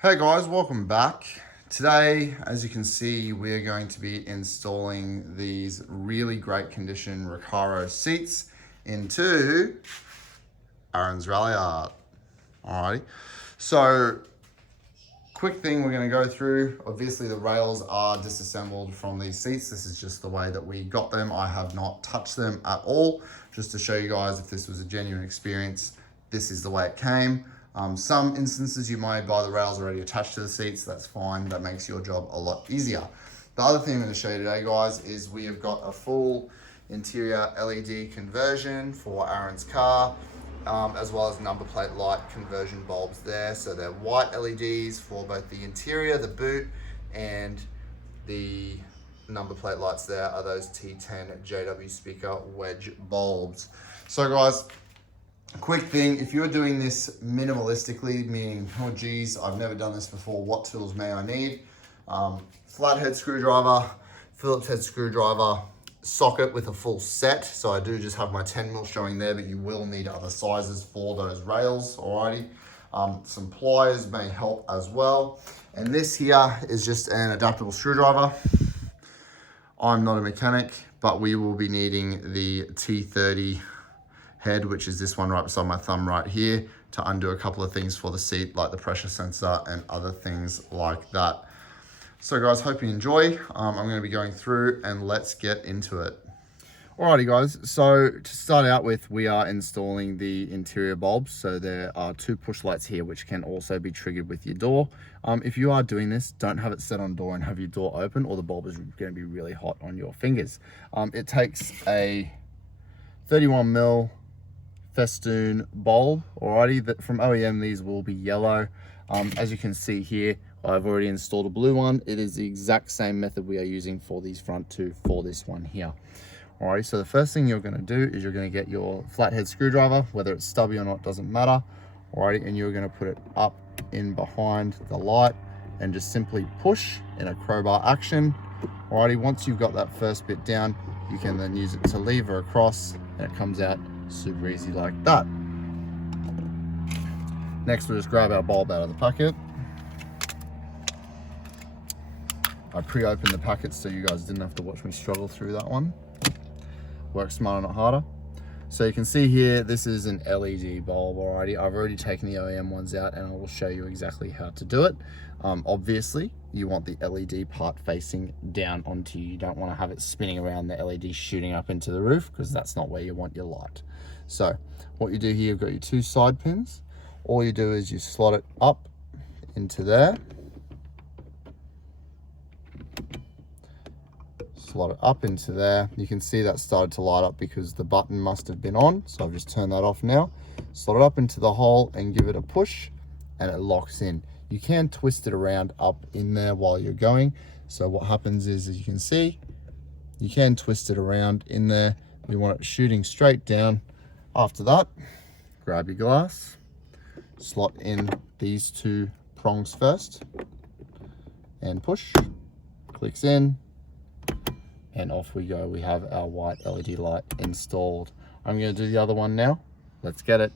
Hey guys, welcome back. Today, as you can see, we're going to be installing these really great condition Recaro seats into Aaron's Ralliart. Alrighty. So, quick thing we're going to go through. Obviously, the rails are disassembled from these seats. This is just the way that we got them. I have not touched them at all. Just to show you guys if this was a genuine experience, this is the way it came. Some instances you might buy the rails already attached to the seats. That's fine. That makes your job a lot easier. The other thing I'm going to show you today, guys, is we have got a full interior LED conversion for Aaron's car, as well as number plate light conversion bulbs there. So they're white LEDs for both the interior, the boot, and the number plate lights there are those T10 JW speaker wedge bulbs. So guys, quick thing, if you're doing this minimalistically, meaning, oh geez, I've never done this before, what tools may I need? Flathead screwdriver, Phillips head screwdriver, socket with a full set. So I do just have my 10 mil showing there, but you will need other sizes for those rails, alrighty. Some pliers may help as well. And this here is just an adaptable screwdriver. I'm not a mechanic, but we will be needing the T30 head, which is this one right beside my thumb right here, to undo a couple of things for the seat, like the pressure sensor and other things like that. So guys, hope you enjoy. I'm going to be going through and let's get into it. Alrighty guys, so to start out with, we are installing the interior bulbs. So there are two push lights here, which can also be triggered with your door. If you are doing this, don't have it set on door and have your door open, or the bulb is going to be really hot on your fingers. It takes a 31 mil festoon bulb, alrighty, that from OEM, these will be yellow. As you can see here, I've already installed a blue one. It is the exact same method we are using for these front two for this one here. Alrighty, so the first thing you're going to do is you're going to get your flathead screwdriver, whether it's stubby or not, doesn't matter. Alrighty, and you're going to put it up in behind the light and just simply push in a crowbar action. Alrighty, once you've got that first bit down, you can then use it to lever across and it comes out super easy like that. Next, we'll just grab our bulb out of the packet. I pre-opened the packet so you guys didn't have to watch me struggle through that one. Work smarter, not harder. So you can see here, this is an LED bulb, alrighty. I've already taken the OEM ones out and I will show you exactly how to do it. Obviously, you want the LED part facing down onto you. You don't want to have it spinning around, the LED shooting up into the roof, because that's not where you want your light. So what you do here, you've got your two side pins. All you do is you slot it up into there. Slot it up into there. You can see that started to light up because the button must have been on, so I've just turned that off now. Slot it up into the hole and give it a push and it locks in. You can twist it around up in there while you're going. So what happens is, as you can see, you can twist it around in there. We want it shooting straight down. After that, grab your glass, slot in these two prongs first and push, clicks in, and off we go. We have our white LED light installed. I'm going to do the other one now. Let's get it.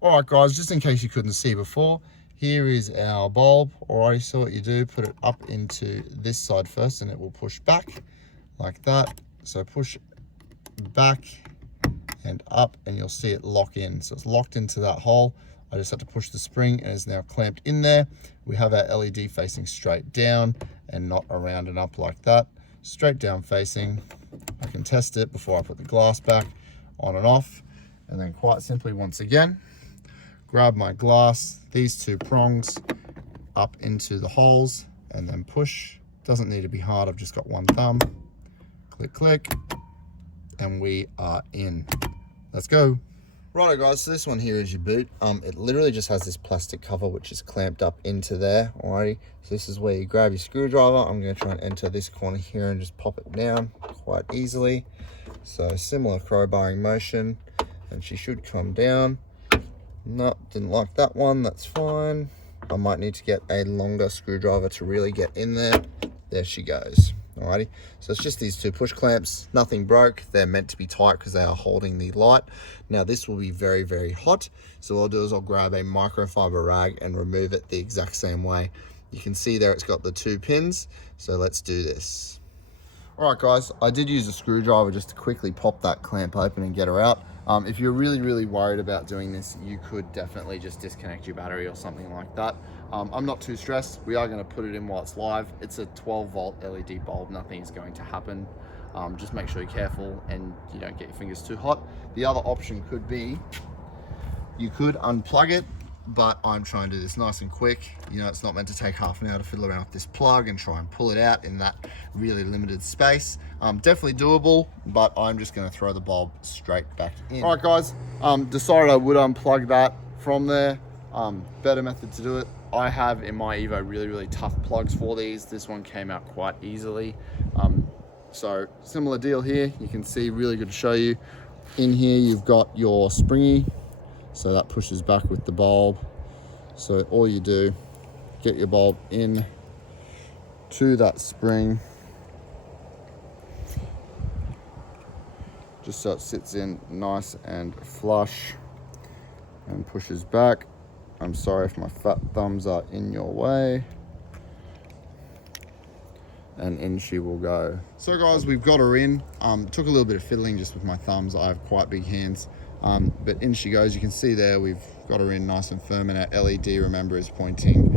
All right, guys, just in case you couldn't see before, here is our bulb. Alrighty, so what you do, put it up into this side first and it will push back like that. So push back and up and you'll see it lock in. So it's locked into that hole. I just have to push the spring and it's now clamped in there. We have our LED facing straight down and not around and up like that. Straight down facing. I can test it before I put the glass back on and off. And then quite simply, once again, grab my glass, these two prongs up into the holes and then push. Doesn't need to be hard, I've just got one thumb. Click, click, and we are in. Let's go. Righto guys, so this one here is your boot. It literally just has this plastic cover which is clamped up into there, alrighty. So this is where you grab your screwdriver. I'm going to try and enter this corner here and just pop it down quite easily. So similar crowbarring motion, and she should come down. No, didn't like that one, that's fine. I might need to get a longer screwdriver to really get in there. There she goes. Alrighty, so it's just these two push clamps, nothing broke. They're meant to be tight because they are holding the light. Now this will be very, very hot. So what I'll do is I'll grab a microfiber rag and remove it the exact same way. You can see there it's got the 2 pins. So let's do this. All right, guys, I did use a screwdriver just to quickly pop that clamp open and get her out. If you're really, really worried about doing this, you could definitely just disconnect your battery or something like that. I'm not too stressed. We are going to put it in while it's live. It's a 12-volt LED bulb. Nothing is going to happen. Just make sure you're careful and you don't get your fingers too hot. The other option could be you could unplug it, but I'm trying to do this nice and quick. You know, it's not meant to take half an hour to fiddle around with this plug and try and pull it out in that really limited space. Definitely doable, but I'm just going to throw the bulb straight back in. All right, guys, decided I would unplug that from there. Better method to do it. I have in my Evo really, really tough plugs for these. This one came out quite easily. So similar deal here. You can see, really good to show you. In here, you've got your springy. So that pushes back with the bulb. So all you do, get your bulb in to that spring, just so it sits in nice and flush and pushes back. I'm sorry if my fat thumbs are in your way. And in she will go. So guys, we've got her in. Took a little bit of fiddling just with my thumbs. I have quite big hands. But in she goes. You can see there we've got her in nice and firm, and our LED, remember, is pointing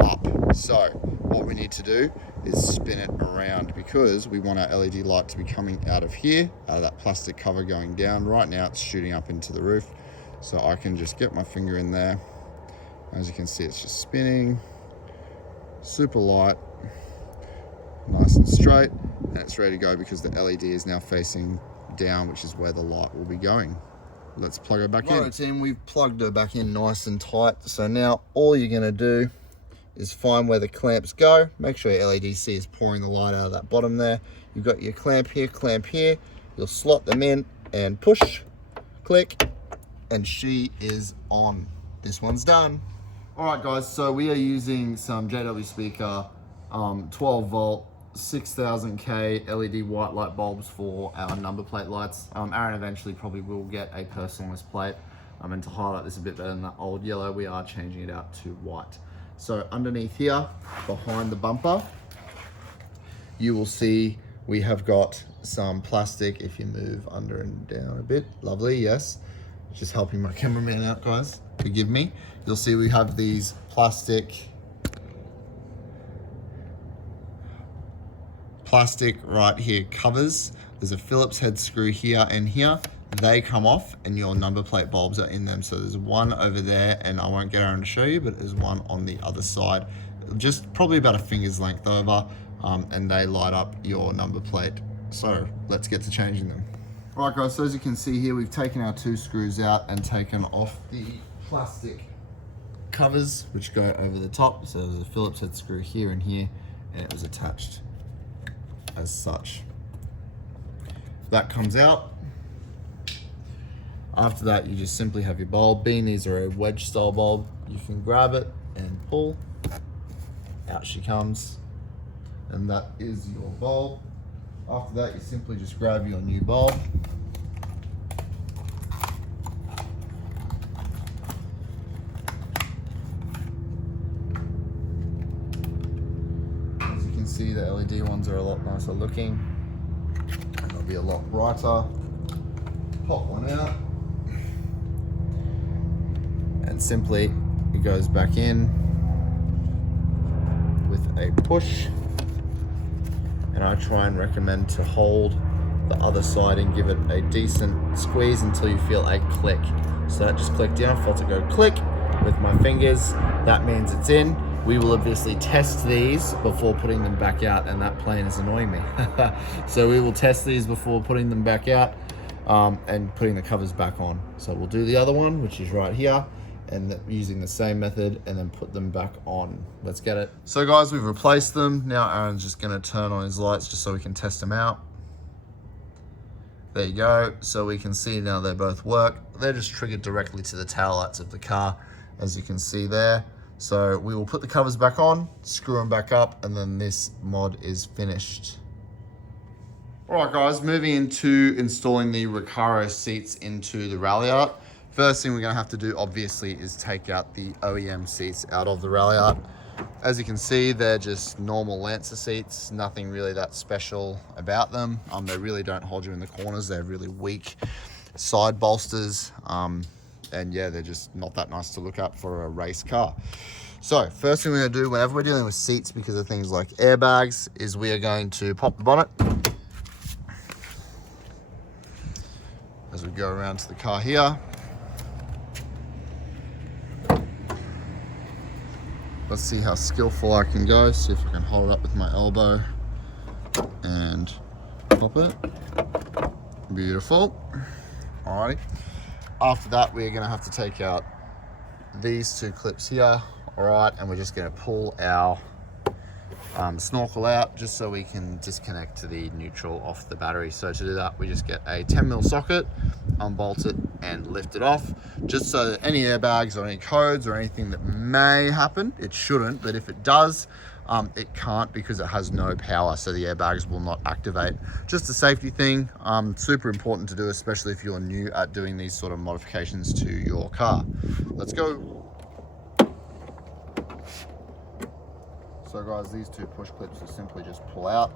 up. So what we need to do is spin it around, because we want our LED light to be coming out of here, out of that plastic cover, going down. Right now it's shooting up into the roof. So I can just get my finger in there. As you can see, it's just spinning, super light, nice and straight, and it's ready to go because the LED is now facing down, which is where the light will be going. Let's plug her back in. All right, team, we've plugged her back in nice and tight. So now all you're gonna do is find where the clamps go. Make sure your LEDC is pouring the light out of that bottom there. You've got your clamp here. You'll slot them in and push, click, and she is on. This one's done. All right, guys, so we are using some JW speaker 12 volt 6000K LED white light bulbs for our number plate lights. Aaron eventually probably will get a personalized plate, and to highlight this a bit better than that old yellow, we are changing it out to white. So underneath here, behind the bumper, you will see we have got some plastic. If you move under and down a bit, lovely, yes. Just helping my cameraman out, guys, forgive me. You'll see we have these plastic right here covers. There's a Phillips head screw here and here. They come off and your number plate bulbs are in them. So there's one over there, and I won't get around to show you, but there's one on the other side, just probably about a finger's length over, and they light up your number plate. So let's get to changing them. All right, guys, so as you can see here, we've taken our 2 screws out and taken off the plastic covers, which go over the top. So there's a Phillips head screw here and here, and it was attached as such. That comes out. After that, you just simply have your bulb. Being these are a wedge style bulb, you can grab it and pull. Out she comes, and that is your bulb. After that, you simply just grab your new bulb. As you can see, the LED ones are a lot nicer looking, and they'll be a lot brighter. Pop one out, and simply it goes back in with a push. And I try and recommend to hold the other side and give it a decent squeeze until you feel a click. So that just clicked in. I felt it go click with my fingers. That means it's in. We will obviously test these before putting them back out, and that plane is annoying me. So we will test these before putting them back out, and putting the covers back on. So we'll do the other one, which is right here, and using the same method, and then put them back on. Let's get it. So guys, we've replaced them. Now Aaron's just gonna turn on his lights just so we can test them out. There you go. So we can see now they both work. They're just triggered directly to the tail lights of the car, as you can see there. So we will put the covers back on, screw them back up, and then this mod is finished. All right, guys, moving into installing the Recaro seats into the Ralliart. First thing we're gonna have to do, obviously, is take out the OEM seats out of the Ralliart. As you can see, they're just normal Lancer seats, nothing really that special about them. They really don't hold you in the corners. They're really weak side bolsters. And yeah, they're just not that nice to look at for a race car. So first thing we're gonna do whenever we're dealing with seats because of things like airbags is we are going to pop the bonnet. As we go around to the car here. Let's see how skillful I can go. See if I can hold it up with my elbow and pop it. Beautiful. Alrighty. After that, we're gonna have to take out these two clips here. Alright, and we're just gonna pull our snorkel out just so we can disconnect to the neutral off the battery. So to do that, we just get a 10mm socket, unbolt it and lift it off, just so that any airbags or any codes or anything that may happen, it shouldn't, but if it does, it can't because it has no power, so the airbags will not activate. Just a safety thing, super important to do, especially if you're new at doing these sort of modifications to your car. Let's go. So guys, these two push clips will simply just pull out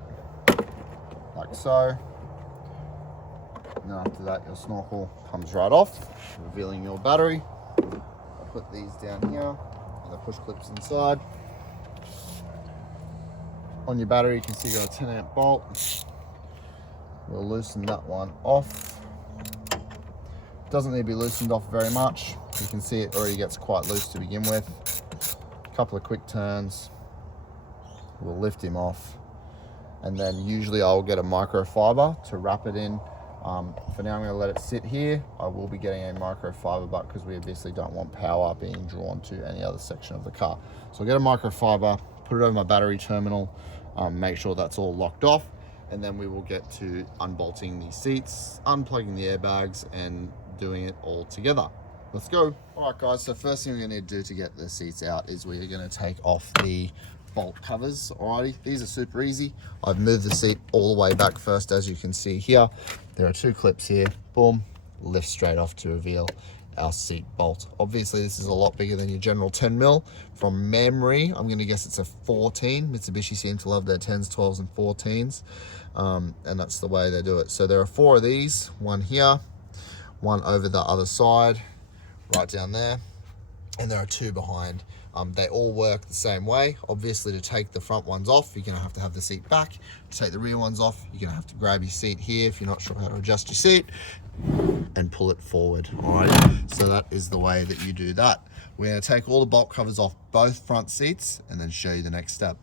like so. And then after that, your snorkel comes right off, revealing your battery. I'll put these down here and the push clips inside. On your battery, you can see you got a 10-amp bolt. We'll loosen that one off. Doesn't need to be loosened off very much. You can see it already gets quite loose to begin with. A couple of quick turns. We'll lift him off, and then usually I'll get a microfiber to wrap it in. For now, I'm going to let it sit here. I will be getting a microfiber butt because we obviously don't want power being drawn to any other section of the car. So I'll get a microfiber, put it over my battery terminal, make sure that's all locked off, and then we will get to unbolting the seats, unplugging the airbags, and doing it all together. Let's go. All right, guys, so first thing we're going to need to do to get the seats out is we're going to take off the bolt covers. Alrighty, these are super easy. I've moved the seat all the way back first, as you can see here. There are two clips here, boom, lift straight off to reveal our seat bolt. Obviously, this is a lot bigger than your general 10mm. From memory, I'm gonna guess it's a 14. Mitsubishi seem to love their 10s, 12s, and 14s. And that's the way they do it. So there are 4 of these, one here, one over the other side, right down there, and there are 2 behind. They all work the same way. Obviously, to take the front ones off, you're gonna have to have the seat back. To take the rear ones off, you're gonna have to grab your seat here if you're not sure how to adjust your seat and pull it forward, all right? So that is the way that you do that. We're gonna take all the bolt covers off both front seats and then show you the next step.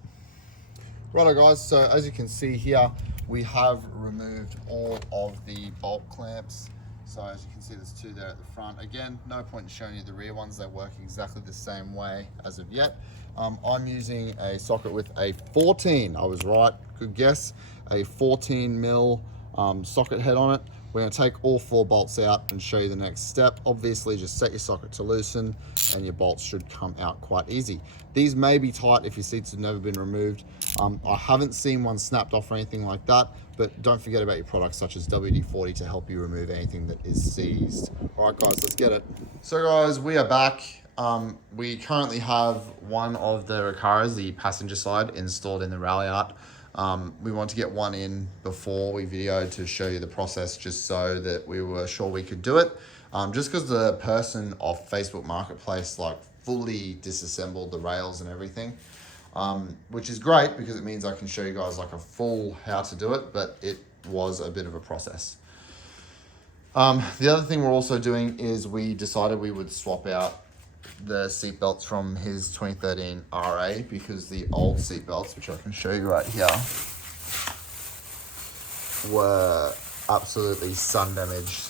Righto, guys, so as you can see here, we have removed all of the bolt clamps. So as you can see, there's 2 there at the front. Again, no point in showing you the rear ones. They work exactly the same way as of yet. I'm using a socket with a 14. I was right, good guess. A 14mm socket head on it. We're gonna take all 4 bolts out and show you the next step. Obviously, just set your socket to loosen and your bolts should come out quite easy. These may be tight if your seats have never been removed. I haven't seen one snapped off or anything like that, but don't forget about your products such as WD-40 to help you remove anything that is seized. All right, guys, let's get it. So guys, we are back. We currently have one of the Recaros, the passenger side, installed in the Ralliart. We want to get one in before we videoed to show you the process, just so that we were sure we could do it. Just because the person off Facebook Marketplace like fully disassembled the rails and everything, which is great because it means I can show you guys like a full how to do it, but it was a bit of a process. The other thing we're also doing is we decided we would swap out the seat belts from his 2013 RA because the old seat belts, which I can show you right here, were absolutely sun damaged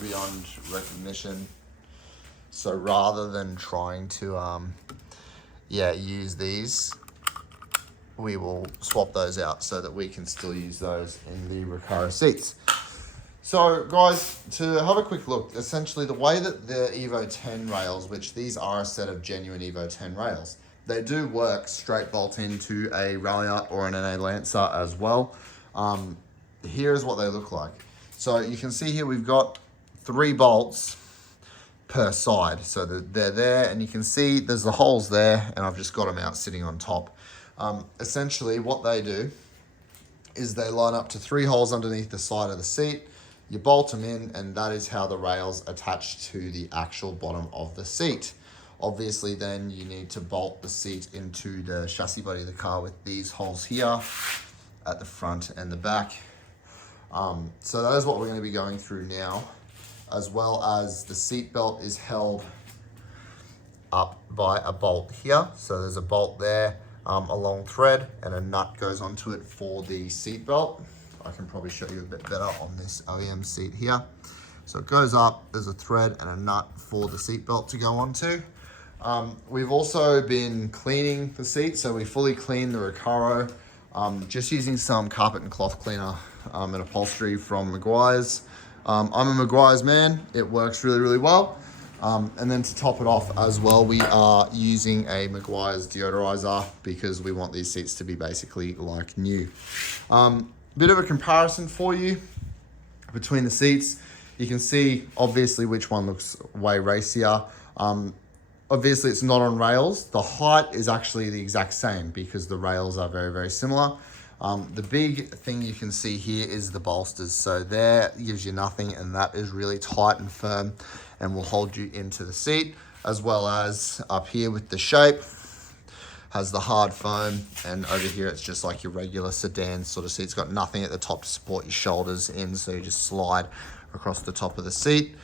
beyond recognition. So rather than trying to use these, we will swap those out so that we can still use those in the Recaro seats. So guys, to have a quick look, essentially the way that the Evo 10 rails, which these are a set of genuine Evo 10 rails, they do work straight bolt into a Ralliart or an NA Lancer as well. here's what they look like. So you can see here we've got 3 bolts per side. So they're there, and you can see there's the holes there, and I've just got them out sitting on top. Essentially what they do is they line up to 3 holes underneath the side of the seat. You bolt them in, and that is how the rails attach to the actual bottom of the seat. Obviously then you need to bolt the seat into the chassis body of the car with these holes here at the front and the back. So that is what we're going to be going through now, as well as the seat belt is held up by a bolt here. So there's a bolt there, a long thread, and a nut goes onto it for the seat belt. I can probably show you a bit better on this OEM seat here. So it goes up, there's a thread and a nut for the seat belt to go onto. We've also been cleaning the seat, so we fully cleaned the Recaro, just using some carpet and cloth cleaner and upholstery from Meguiar's. I'm a Meguiar's man, it works really, really well. And then to top it off as well, we are using a Meguiar's deodorizer because we want these seats to be basically like new. Bit of a comparison for you between the seats. You can see obviously which one looks way racier. Obviously it's not on rails. The height is actually the exact same because the rails are very, very similar. The big thing you can see here is the bolsters. So there gives you nothing, and that is really tight and firm and will hold you into the seat, as well as up here with the shape has the hard foam, and over here it's just like your regular sedan sort of seat. It's got nothing at the top to support your shoulders in, so you just slide across the top of the seat.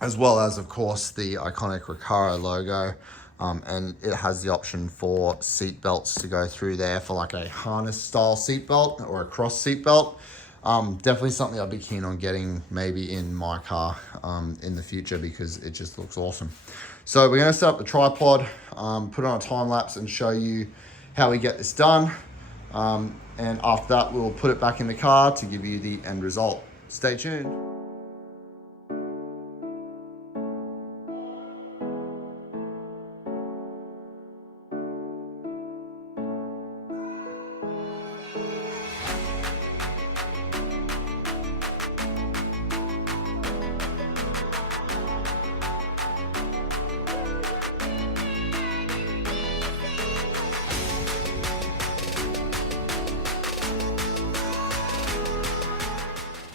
As well as, of course, the iconic Recaro logo. And it has the option for seat belts to go through there for like a harness style seat belt or a cross seat belt. Definitely something I'd be keen on getting maybe in my car in the future because it just looks awesome. So we're gonna set up the tripod, put it on a time lapse and show you how we get this done. And after that, we'll put it back in the car to give you the end result. Stay tuned.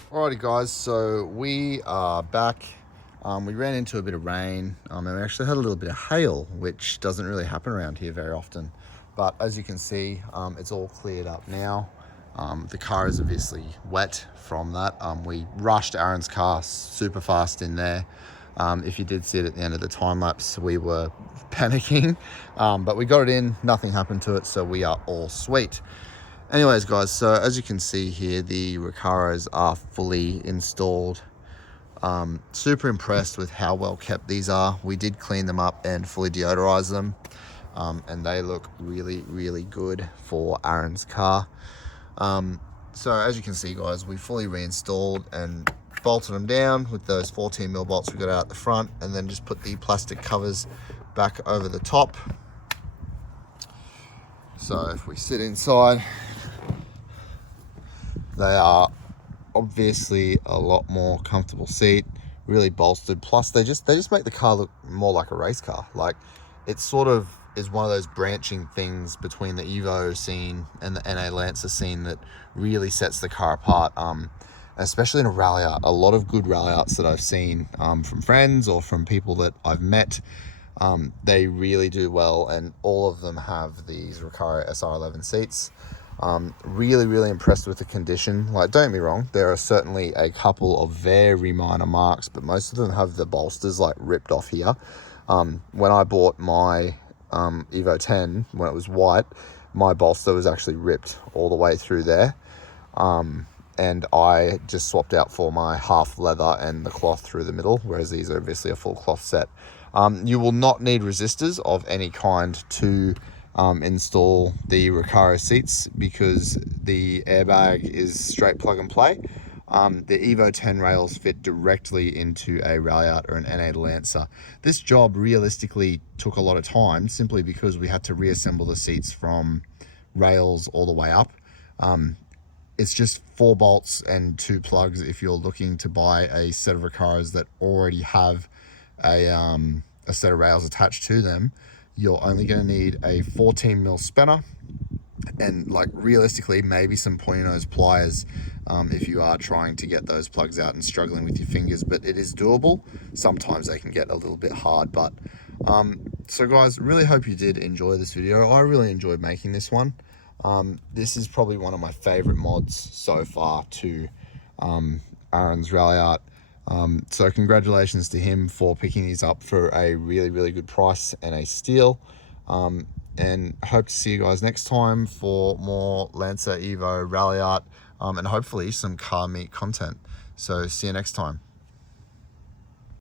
Alrighty guys, so we are back. We ran into a bit of rain and we actually had a little bit of hail, which doesn't really happen around here very often. But as you can see, it's all cleared up now. The car is obviously wet from that. We rushed Aaron's car super fast in there. If you did see it at the end of the time lapse, we were panicking, but we got it in, nothing happened to it, so we are all sweet. Anyways guys, so as you can see here, the Recaros are fully installed. Super impressed with how well kept these are. We did clean them up and fully deodorize them, and they look really, really good for Aaron's car. So as you can see guys, we fully reinstalled and bolted them down with those 14mm bolts we got out the front, and then just put the plastic covers back over the top. So if we sit inside, they are obviously a lot more comfortable seat, really bolstered. Plus they just make the car look more like a race car. Like it sort of is one of those branching things between the Evo scene and the NA Lancer scene that really sets the car apart. Especially in a Ralliart, a lot of good Ralliarts that I've seen from friends or from people that I've met, they really do well, and all of them have these Recaro SR11 seats. Really impressed with the condition. Like, don't get me wrong, there are certainly a couple of very minor marks, but most of them have the bolsters like ripped off here. When I bought my Evo 10, when it was white, my bolster was actually ripped all the way through there. And I just swapped out for my half leather and the cloth through the middle, whereas these are obviously a full cloth set. You will not need resistors of any kind to install the Recaro seats because the airbag is straight plug and play. The Evo 10 rails fit directly into a Ralliart or an NA Lancer. This job realistically took a lot of time simply because we had to reassemble the seats from rails all the way up. it's just 4 bolts and 2 plugs if you're looking to buy a set of Recaros that already have a set of rails attached to them. You're only going to need a 14 mil spanner and, like, realistically maybe some pointy nose pliers if you are trying to get those plugs out and struggling with your fingers, but it is doable. Sometimes they can get a little bit hard, but so guys, really hope you did enjoy this video. I really enjoyed making this one. This is probably one of my favorite mods so far to Aaron's Ralliart. So congratulations to him for picking these up for a really good price and a steal. And hope to see you guys next time for more Lancer, Evo, Ralliart, and hopefully some car meet content. So see you next time.